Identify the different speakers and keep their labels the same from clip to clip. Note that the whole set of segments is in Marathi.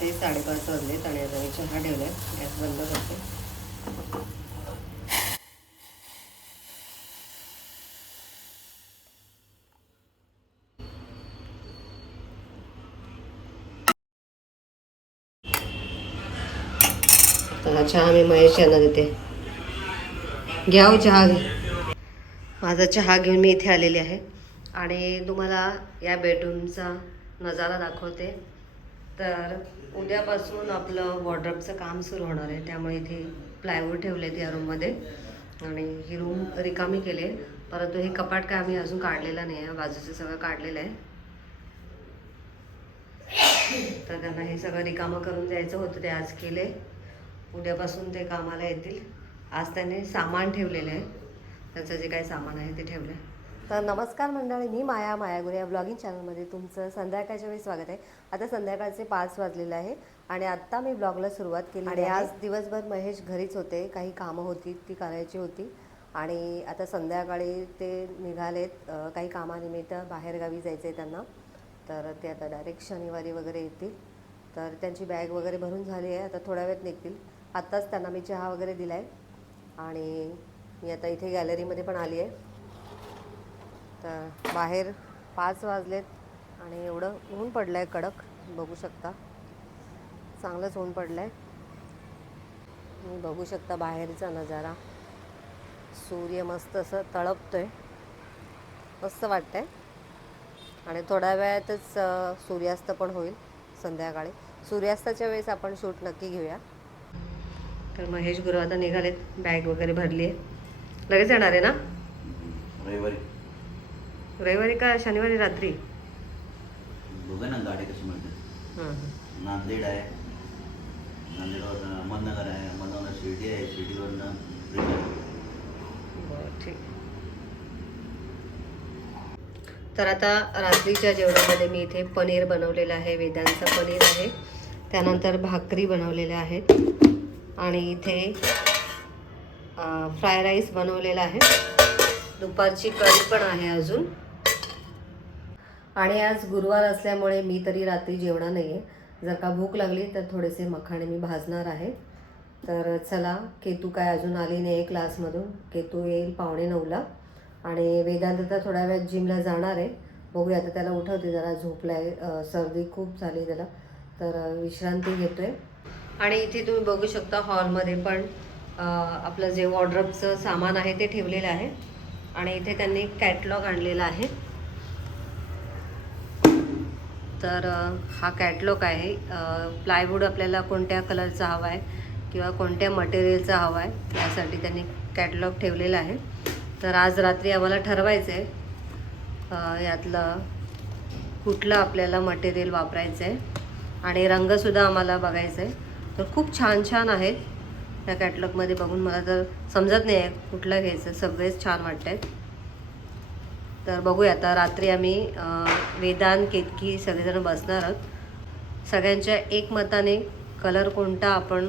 Speaker 1: ते साडेपाच वाजलेत आणि आता मी चहा ठेवलाय. गॅस बंद करते. हा चहा मी महेश यांना देते. घ्या हो चहा घे. माझा चहा घेऊन मी इथे आलेली आहे. आणि तुम्हाला या बेडरूमचा नजारा दाखवते. तर उद्यापासून आपलं वॉर्ड्रॉपचं काम सुरू होणार आहे. त्यामुळे इथे प्लायवूड ठेवले आहेत या रूममध्ये आणि ही रूम रिकामी केली आहे. परंतु हे कपाट काय आम्ही अजून काढलेलं नाही आहे. बाजूचं सगळं काढलेलं आहे. तर त्यांना हे सगळं रिकामं करून द्यायचं होतं. ते आज केले. उद्यापासून ते कामाला येतील. आज त्यांनी सामान ठेवलेलं आहे. त्यांचं जे काही सामान आहे ते ठेवलं आहे तर नमस्कार मंडळी मी माया मायागुरे या ब्लॉगिंग चॅनलमध्ये तुमचं संध्याकाळच्या वेळी स्वागत आहे. आता संध्याकाळचे पाच वाजलेले आहे आणि आत्ता मी ब्लॉगला सुरुवात केली आणि आज दिवसभर महेश घरीच होते काही कामं होती ती करायची होती. आणि आता संध्याकाळी ते निघालेत काही कामानिमित्त बाहेरगावी जायचं आहे त्यांना. तर ते आता डायरेक्ट शनिवारी वगैरे येतील. तर त्यांची बॅग वगैरे भरून झाली आहे आता थोड्या वेळात निघतील. आत्ताच त्यांना मी चहा वगैरे दिला आहे आणि मी आता इथे गॅलरीमध्ये पण आली आहे. तर बाहेर पाच वाजलेत आणि एवढं ऊन पडलं आहे कडक. बघू शकता. चांगलंच ऊन पडलं आहे बघू शकता बाहेरचा नजारा. सूर्य मस्त असं तळपतो आहे मस्त वाटतंय. आणि थोड्या वेळातच सूर्यास्त पण होईल संध्याकाळी. सूर्यास्ताच्या वेळेस आपण शूट नक्की घेऊया. तर महेश गुरु आता निघालेत. बॅग वगैरे भरली आहे लगेच येणार आहे ना?
Speaker 2: रविवारी.
Speaker 1: रविवारी का शनिवारी रात्री?
Speaker 2: बघा ना गाडी कशी मिळते? नांदेड आहे. नांदेडवरनं अहमदनगर आहे. अहमदनगर शिर्डी आहे. शिर्डीवरनं.
Speaker 1: बरं ठीक. तर आता रात्रीच्या जेवणामध्ये मी इथे पनीर बनवलेलं आहे. वेदांचं पनीर आहे. त्यानंतर भाकरी बनवलेल्या आहेत. आणि इथे फ्राय राईस बनवलेला आहे. दुपारची कढी पण आहे अजून. आणि आज गुरुवार असल्यामुळे मी तरी रात्री जेवणार नाही आहे जर का भूक लागली तर थोडेसे मखाणे मी भाजणार आहे. तर चला केतू काय अजून आली नाही आहे क्लासमधून. केतू येईल पावणे नऊला. आणि वेदांत तर थोड्या वेळात जिमला जाणार आहे. बघूया आता त्याला उठवते जरा झोपला आहे सर्दी खूप झाली त्याला. तर विश्रांती घेतो आहे आणि इथे तुम्ही बघू शकता हॉलमध्ये पण आपलं जे वॉर्ड्रॉपचं सामान आहे ते ठेवलेलं आहे. आणि इथे त्यांनी कॅटलॉग आणलेला आहे. तर हा कॅटलॉग आहे. प्लायवूड आपल्याला कोणत्या कलरचा हवा आहे किंवा कोणत्या मटेरियलचा हवा आहे त्यासाठी त्यांनी कॅटलॉग ठेवलेला आहे. तर आज रात्री आम्हाला ठरवायचं आहे यातलं कुठलं आपल्याला मटेरियल वापरायचं आहे आणि रंगसुद्धा आम्हाला बघायचं आहे तर खूप छान छान आहेत त्या कॅटलॉगमध्ये बघून. मला तर समजत नाही आहे कुठलं घ्यायचं. सगळेच छान वाटत आहेत तर बघूया आता रात्री आम्ही वेदान वेदांत केतकी सगळेजण बसणार आहोत. सगळ्यांच्या एकमताने कलर कोणता आपण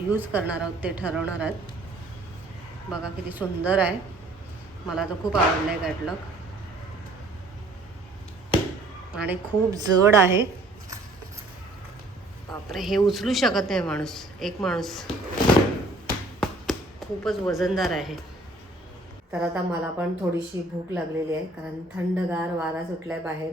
Speaker 1: यूज करणार आहोत ते ठरवणार आहोत. बघा किती सुंदर आहे. मला तर खूप आवडलं आहे कॅटलॉग आणि खूप जड आहे. बापरे हे उचलू शकत नाही माणूस. एक माणूस खूपच वजनदार आहे. तर आता मला पण थोडीशी भूक लागलेली आहे कारण थंडगार वारा सुटलाय बाहेर.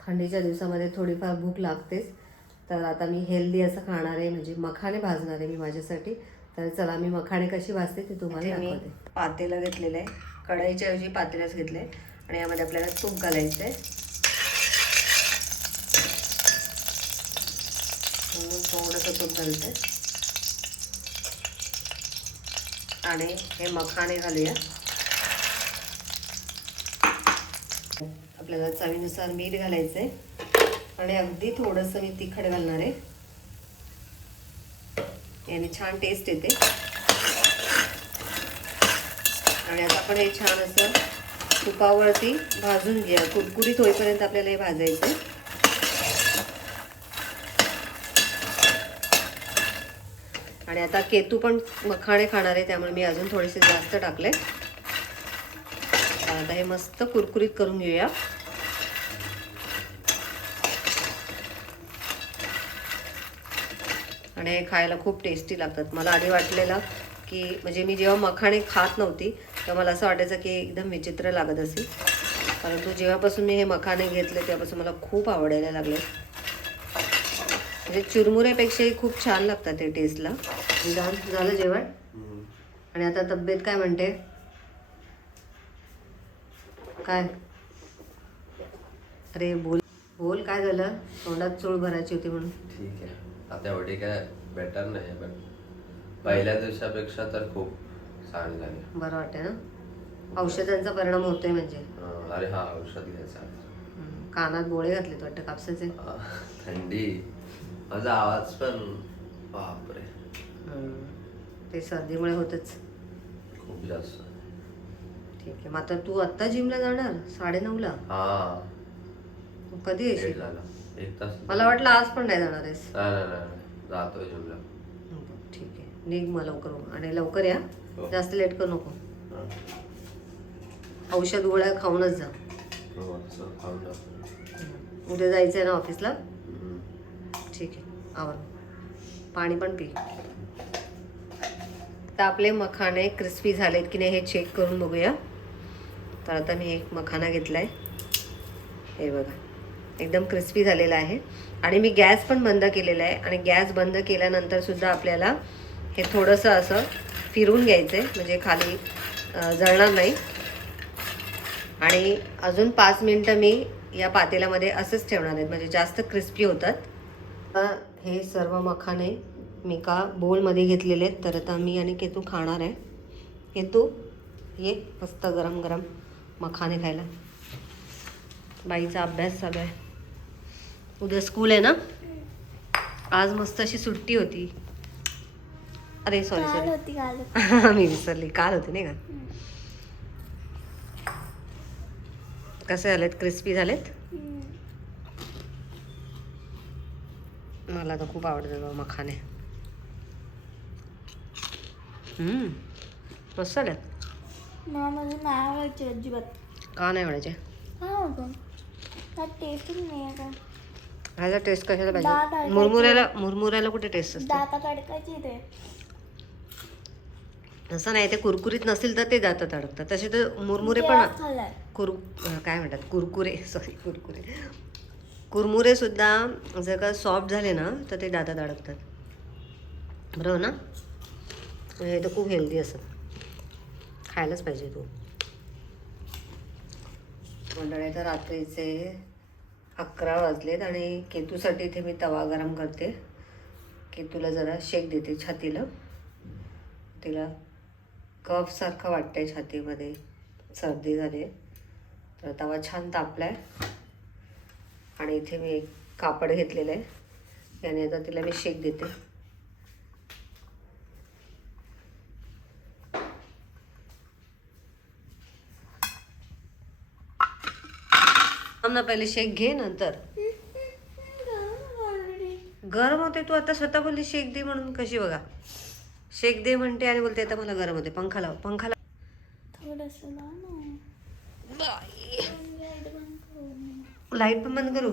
Speaker 1: थंडीच्या दिवसामध्ये थोडीफार भूक लागतेच. तर आता मी हेल्दी असं खाणार आहे म्हणजे मखाणे भाजणार आहे मी माझ्यासाठी. तर चला मी मखाणे कशी भाजते ते तुम्हाला
Speaker 3: मी
Speaker 1: दाखवते. पातेलं घेतलेलं आहे. कढईच्या ऐवजी पातेलंच घेतलं आहे आणि यामध्ये आपल्याला तूप घालायचं आहे थोडंसं तूप घालते. आणि हे मखाणे घालूया. आपल्याला चवीनुसार मीठ घालायचं आहे आणि अगदी थोडंसं मी तिखट घालणार आहे. याने छान टेस्ट येते. आणि आता आपण हे छान असं तुपावरती भाजून घ्या. कुरकुरीत होईपर्यंत आपल्याला हे भाजायचं आहे आणि आता केतू पण मखाणे खाणार आहे त्यामुळे मी अजून थोडेसे जास्त टाकले आता हे मस्त कुरकुरीत करून घेऊया. आणि हे खायला खूप टेस्टी लागतात. मला आधी वाटलेलं की म्हणजे मी जेव्हा मखाणे खात नव्हती तेव्हा मला असं वाटायचं की एकदम विचित्र लागत असेल. परंतु जेव्हापासून मी हे मखाणे घेतले तेव्हापासून मला खूप आवडायला लागले. म्हणजे चुरमुऱ्यापेक्षाही खूप छान लागतात ते टेस्टला झालं जेवण? आणि आता तब्येत काय म्हणते? काय? अरे बोल बोल काय झालं? तोंडात चूळ भरायची होती म्हणून.
Speaker 3: ठीक आहे. आता एवढी काय बेटर नाही पण पहिल्या दिवसापेक्षा तर खूप चांगली झाली.
Speaker 1: बरं वाटतं ना औषधांचा परिणाम होतोय म्हणजे.
Speaker 3: अं, अरे हा औषध घ्यायचं. आहे.
Speaker 1: हम्म, कानात बोळे घातलेत वाटतं कापसाचे?
Speaker 3: थंडी. माझा आवाज पण बापरे.
Speaker 1: हम्म, ते सर्दीमुळे होतच.
Speaker 3: खूप जास्त.
Speaker 1: ठीक आहे. मग आता तू आत्ता जिमला जाणार? साडे नऊला
Speaker 3: हा.
Speaker 1: मग कधी
Speaker 3: लेट
Speaker 1: येशील
Speaker 3: झाला. एक तास.
Speaker 1: मला वाटलं आज पण नाही जाणार आहेस.
Speaker 3: नाही नाही नाही नाही. जातोय जिमला.
Speaker 1: ठीक आहे. निघ मग लवकर आणि लवकर या.
Speaker 3: हो.
Speaker 1: जास्त लेट करू नको.
Speaker 3: हा.
Speaker 1: औषध गोळ्या खाऊनच जा.
Speaker 3: हो, असं खाऊन जातो.
Speaker 1: हम्म, उद्या जायचं आहे ना ऑफिसला?
Speaker 3: हम्म.
Speaker 1: ठीक आहे. आवर पाणी पण पी. तर आपले मखाणे क्रिस्पी झालेत की नाही हे चेक करून बघूया. तर आता मी एक मखाना घेतला आहे हे बघा. एकदम क्रिस्पी झालेला आहे. आणि मी गॅस पण बंद केलेला आहे. आणि गॅस बंद केल्यानंतरसुद्धा आपल्याला हे थोडंसं असं फिरून घ्यायचं आहे म्हणजे खाली जळणार नाही. आणि अजून पाच मिनटं मी या पातेल्यामध्ये असंच ठेवणार आहेत म्हणजे जास्त क्रिस्पी होतात. हे सर्व मखाने मी का बोलमध्ये घेतलेले आहेत. तर आता मी आणि केतू खाणार आहे. केतू ये मस्त गरम गरम मखाने खायला. बाईचा अभ्यास चालू आहे. उद्या स्कूल आहे ना? आज मस्त अशी सुट्टी होती. अरे सॉरी सॉरी
Speaker 4: होती काल होती.
Speaker 1: मी विसरली. काल होती नाही का? कसे झालेत? क्रिस्पी झालेत. मला तर खूप आवडतात बाबा मखाने. हम्म, मस्त आल्यात
Speaker 4: मला माझं नाही आवडायचे अजिबात.
Speaker 1: का नाही आवडायचे
Speaker 4: काय होतं त्यात टेस्टच नाही आहे का
Speaker 1: ह्याचा टेस्ट कशाला पाहिजे. मुरमुऱ्याला मुरमुऱ्याला कुठे टेस्ट असते?
Speaker 4: दातात अडकायचे ते.
Speaker 1: असं नाही ते कुरकुरीत नसेल तर ते जातात अडकतात. तसे तर मुरमुरे पण
Speaker 4: खाल्लाय.
Speaker 1: कुर अं, काय म्हणतात? कुरकुरे सॉरी कुरकुरे. कुरमुरे सुद्धा जर का सॉफ्ट झाले ना तर ते दातात अडकतात. बरोबर ना? हे तर खूप हेल्दी असत. खायलाच पाहिजे तू. मंडळी तर रात्रीचे अकरा वाजलेत आणि केतूसाठी इथे मी तवा गरम करते. केतूला जरा शेक देते छातीला. तिला कफसारखं वाटतंय छातीमध्ये. सर्दी झाली आहे तर तवा छान तापलाय. आणि इथे मी एक कापड घेतलेलं आहे याने आता तिला मी शेक देते. ना पहिले शेक घे नंतर. गरम होते तू आता स्वतः बोलली शेक दे म्हणून कशी बघा. शेक दे म्हणते आणि बोलते आता मला गरम होते. पंखा लाव पंखा लाव. लाइट पण बंद करू.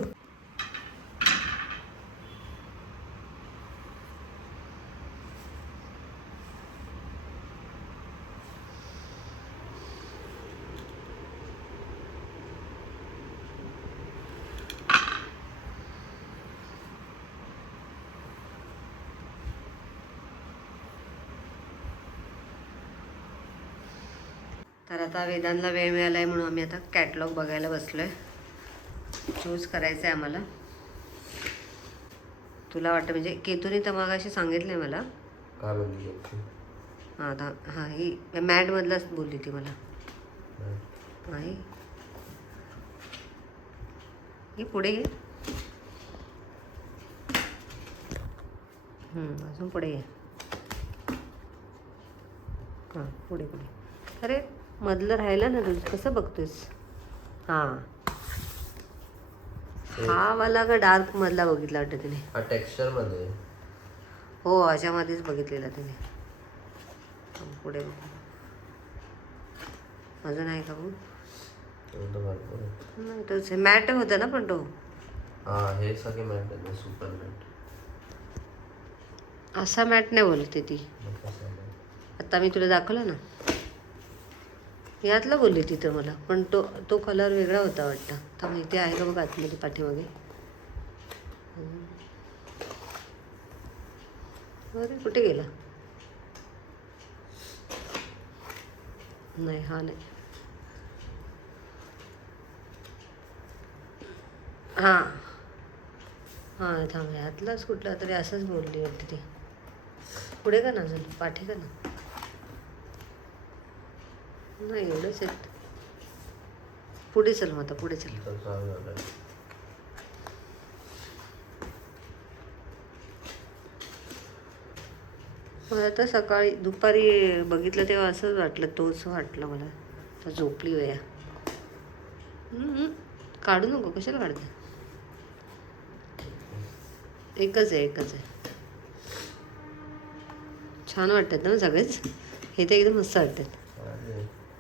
Speaker 1: तर आता वेदांतला वेळ मिळाला आहे म्हणून आम्ही आता कॅटलॉग बघायला बसलो आहे चूज करायचं आहे आम्हाला. तुला वाटतं म्हणजे केतूने तर मग अशी सांगितलं मला? हां आता हां ही मॅडमधलाच बोलली ती मला. नाही. ही पुढे ये. अजून पुढे ये. हां पुढे पुढे. अरे मधलं राहिलं ना तुझं कसं बघतोयस? हां. हा. वाला का डार्क मधला बघितला वाटतं तिने.
Speaker 3: हा टेक्स्चरमध्ये.
Speaker 1: हो अशामध्येच बघितलेला तिने. पुढे बघू. अजून आहे का
Speaker 3: भरपूर आहे.
Speaker 1: नाही तोच मॅट होता ना पण तो.
Speaker 3: हा हे सगळे मॅट आहे सुपर मॅट.
Speaker 1: असा मॅट नाही बोलते ती? आता मी तुला दाखवला ना. यातला बोलली तिथं मला. पण तो तो कलर वेगळा होता वाटतं. तर इथे आहे का बघ आतमध्ये पाठीमागे. अरे कुठे गेला? नाही हा नाही. हां. हां थांब. यातलाच कुठला तरी असंच बोलली वाटते ती. पुढे का ना अजून? पाठी का ना? नाही एवढंच आहेत. पुढे चल मग आता पुढे चल. तर सकाळी दुपारी बघितलं तेव्हा असंच वाटलं तोच वाटलं मला. तर झोपली वया. हम्म, काढू नको कशाला काढते? एकच आहे एकच आहे. छान वाटतात ना सगळेच? हे तर एकदम मस्त वाटतात.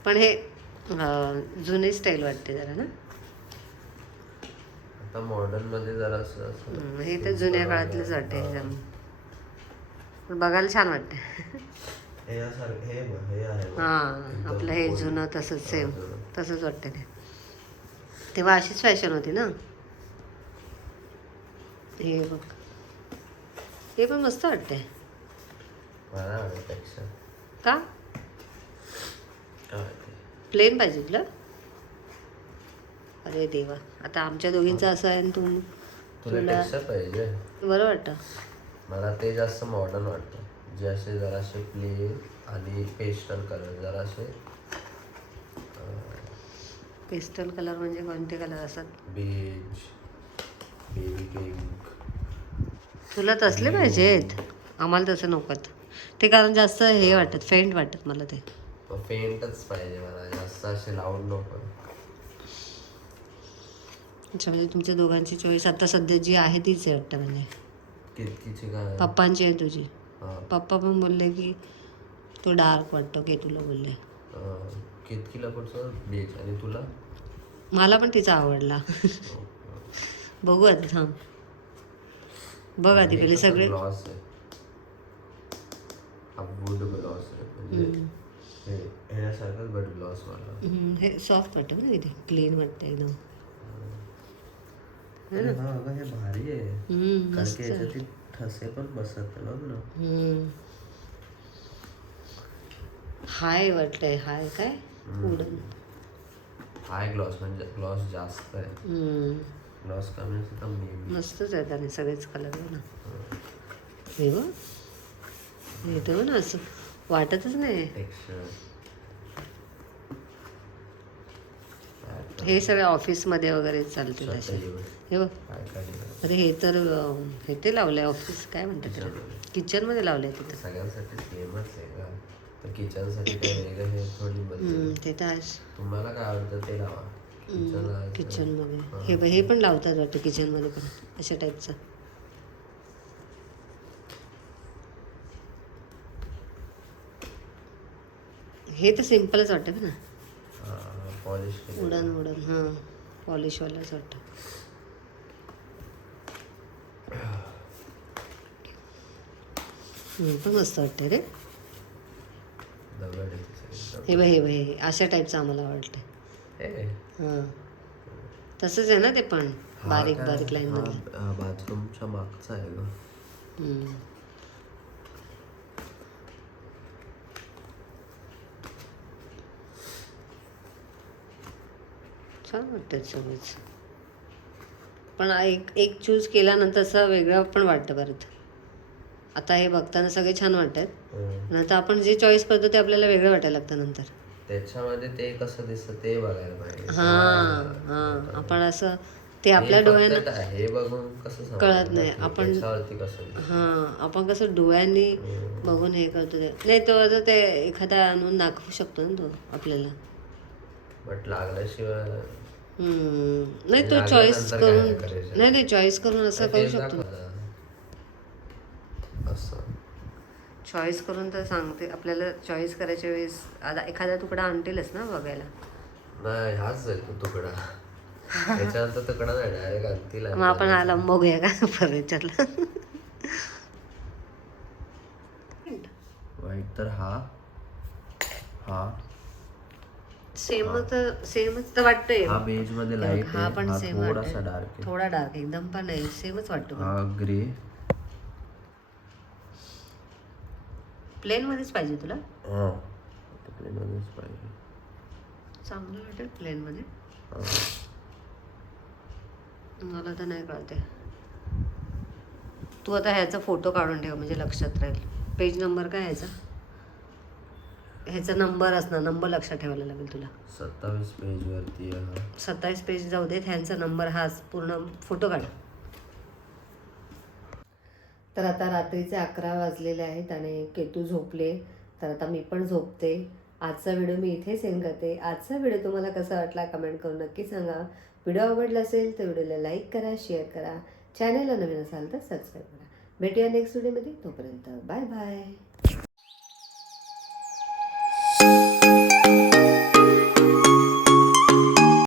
Speaker 1: पण हे जुने स्टाईल वाटते जरा ना.
Speaker 3: आता मॉडर्नमध्ये जरा
Speaker 1: हे तर जुन्या काळातलेच वाटते एकदम. पण बघायला छान वाटते.
Speaker 3: हे हे हे.
Speaker 1: हां आपलं हे. जुनं तसंच सेम. तसंच वाटतं ते. तेव्हा अशीच फॅशन होती ना? हे बघ. हे पण मस्त वाटते का. प्लेन पाहिजे तुला? अरे देवा आता आमच्या दोघींचं असं आहे आणि तू
Speaker 3: तुला पाहिजे.
Speaker 1: बरं वाटतं.
Speaker 3: मला ते जास्त मॉडर्न वाटतं. जे असे जरासे प्लेन आणि पेस्टल कलर जरासे
Speaker 1: पेस्टल कलर म्हणजे कोणते कलर असतात?
Speaker 3: बेज बेबी पिंक
Speaker 1: तुला तसले पाहिजेत? आम्हाला तसं नकोत. ते कारण जास्त हे वाटत फेंट वाटत मला ते.
Speaker 3: पेंटच पाहिजे मला जास्त असे लावून नको.
Speaker 1: त्याच्यामध्ये तुमच्या दोघांची चॉईस आता सध्या जी आहे तीच आहे वाटतं म्हणजे?
Speaker 3: काय
Speaker 1: पप्पांची आहे तुझी.
Speaker 3: हा.
Speaker 1: पप्पा पण बोलले की तो डार्क वाटतो की तुला बोलले.
Speaker 3: अं, कितकीला आणि तुला?
Speaker 1: मला पण तिचा आवडला. बघू आता थांब. बघ आधी पहिले सगळे.
Speaker 3: ग्लॉस आहे. हा वूड ग्लॉस आहे. म्हणजे
Speaker 1: हम्म.
Speaker 3: हे ह्यासारखंच बट ग्लॉस वाला.
Speaker 1: हम्म, हे सॉफ्ट वाटतं ना किती क्लीन वाटतं एकदम. है. ना?
Speaker 3: अगं हे भारी आहे.
Speaker 1: हम्म,
Speaker 3: कारण
Speaker 1: मस्त
Speaker 3: की
Speaker 1: आहे.
Speaker 3: याच्यात ते ठसे पण बसत ना बघ ना
Speaker 1: हम्म. हाय वाटलंय हाय काय? उडन
Speaker 3: हाय ग्लॉस म्हणजे ग्लॉस जास्त आहे.
Speaker 1: हम्म.
Speaker 3: ग्लॉस कमी असेल तर मे
Speaker 1: मस्तच आहेत आणि सगळेच कलर ना. हे बघ. हे तर ना असं. वाटतच नाही. हे सगळं ऑफिसमध्ये वगैरे चालते तसे. हे बघ. अरे हे तर हे ते लावलंय ऑफिस. काय म्हणतात त्याला? किचनमध्ये तिथं
Speaker 3: सगळ्यांसाठी सेमच आहे किचनसाठी
Speaker 1: हम्म, ते तर
Speaker 3: तुम्हाला काय आवडतं ते लावा. किचन
Speaker 1: किचनमध्ये हे. हे पण लावतात वाटतं किचनमध्ये पण अशा टाईपचं हे तर सिम्पलच वाटतं ना.
Speaker 3: पॉलिश
Speaker 1: उडन उडन हां पॉलिशवालाच वाटतं. पण मस्त वाटतं रे. हे बघ हे बघ हे अशा टाईपचं आम्हाला आवडतं
Speaker 3: हे,
Speaker 1: तसंच आहे ना ते पण? बारीक? बारीक लाईन मध्ये
Speaker 3: अं, बाथरूमच्या मागचा आहे
Speaker 1: छान वाटतं सगळंच पण एक एक चूज केल्यानंतर असं वेगळं पण वाटतं परत. आता हे बघताना सगळे छान वाटतात. नंतर आपण जे चॉईस करतो ते आपल्याला वेगळं वाटायला लागतं नंतर.
Speaker 3: त्याच्यामध्ये ते कसं दिसतं ते बघायला पाहिजे.
Speaker 1: हां हां. आपण असं ते आपल्या डोळ्यानं
Speaker 3: हे बघून कसं
Speaker 1: कळत नाही. आपण-. हां आपण कसं डोळ्यांनी बघून हे करतो ते. नाही तो आता ते एखादा आणून दाखवू शकतो ना तो आपल्याला.
Speaker 3: बट लागल्याशिवाय
Speaker 1: हम्म. नाही तो
Speaker 3: लागल्यानंतर
Speaker 1: चॉईस
Speaker 3: काय
Speaker 1: करून
Speaker 3: करायचं?
Speaker 1: नाही नाही चॉईस करून असं करू
Speaker 3: तेच
Speaker 1: शकतो.
Speaker 3: असं.
Speaker 1: चॉईस करून तर सांगते. आपल्याला चॉईस करायच्या वेळेस आता एखादा तुकडा आणतीलच ना बघायला?
Speaker 3: नाही हाच आहे तो तुकडा. त्याच्यानंतर तुकडा नाही डायरेक्ट आणतील
Speaker 1: मग आपण आला बघूया का? परत याच्यातला
Speaker 3: नंतर हा. हा.
Speaker 1: सेमच सेमच तर वाटतंय.
Speaker 3: हा बेजमध्ये लाइट
Speaker 1: हा पण सेम
Speaker 3: थोडासा डार्क आहे.
Speaker 1: थोडा डार्क एकदम पण नाही सेमच वाटतो
Speaker 3: हा ग्रे
Speaker 1: प्लेन मध्येच पाहिजे तुला?
Speaker 3: हा. प्लेन मध्येच पाहिजे.
Speaker 1: चांगलं वाटेल प्लेन मध्ये. मला तर नाही कळते तू आता ह्याचा फोटो काढून ठेव म्हणजे लक्षात राहील. पेज नंबर काय ह्याचा ह्याचा नंबर असणार नंबर लक्षात ठेवायला लागेल तुला.
Speaker 3: सत्तावीस पेज वरती आहे.
Speaker 1: सत्तावीस पेज जाऊ देत ह्यांचा नंबर हा पूर्ण फोटो काढ. तर आता रात्रीचे अकरा वाजलेले आहेत आणि केतू झोपले. तर आता मी पण झोपते. आजचा व्हिडिओ मी इथे सेंड करते. आजचा व्हिडिओ तुम्हाला कसा वाटला कमेंट करून नक्की सांगा. व्हिडिओ आवडला असेल तर व्हिडिओला लाईक करा शेअर करा. चॅनलला नवीन असाल तर सबस्क्राईब करा. भेटूया नेक्स्ट व्हिडिओमध्ये तोपर्यंत बाय बाय